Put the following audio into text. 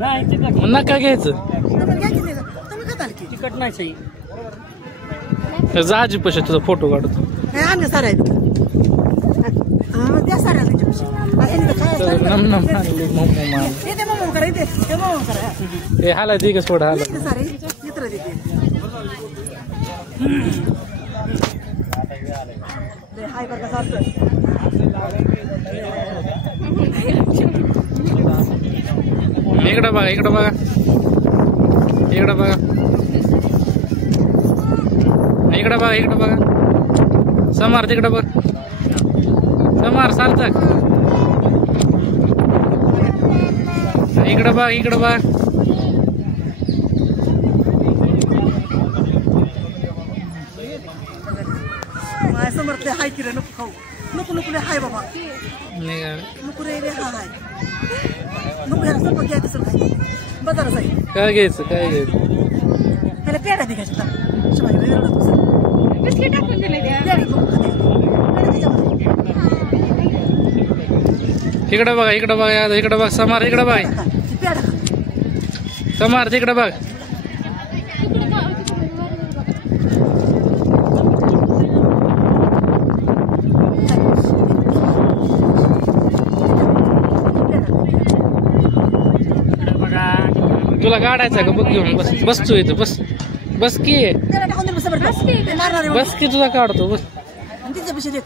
नाही तिखट मग नका घ्यायचं. तुम्ही खाताल की तिखट नाही सही. जा आजी पशी तुझा फोटो काढतो. नाही आणले साऱ्या आहेत त्या साऱ्या नम नम आणली मम्मा मान. इथे मग करा इथे ते मग करा हे हाला दे का सोड हाला. सारे मित्र देते हाय बरं कसं असतं. इकडं बघा इकडं बघा इकडं बघा इकडं बघा इकडं बघा. समार तिकडं बघ. समार सार्थक इकडं बघ इकडं बघ. माझ्या समोरले हाय की रे नको खाऊ नको नको हाय बाबा नको रे रे हाय नको ह्याला स्वल्प घ्यायचं सर काय बाजारात आहे. काय घ्यायचं काय घ्यायचं. त्याला पेढा दे घ्यायचं बिस्किट टाकून दिले इकडं बघा इकडं बघा इकडं बघ. समार इकडं बघ. समार तिकडं बघ. तुला काढायचा का बघ घेऊन बस. बस तू इथं बस. बस की बस की तुझा काढतो बस. तिच्या पैसे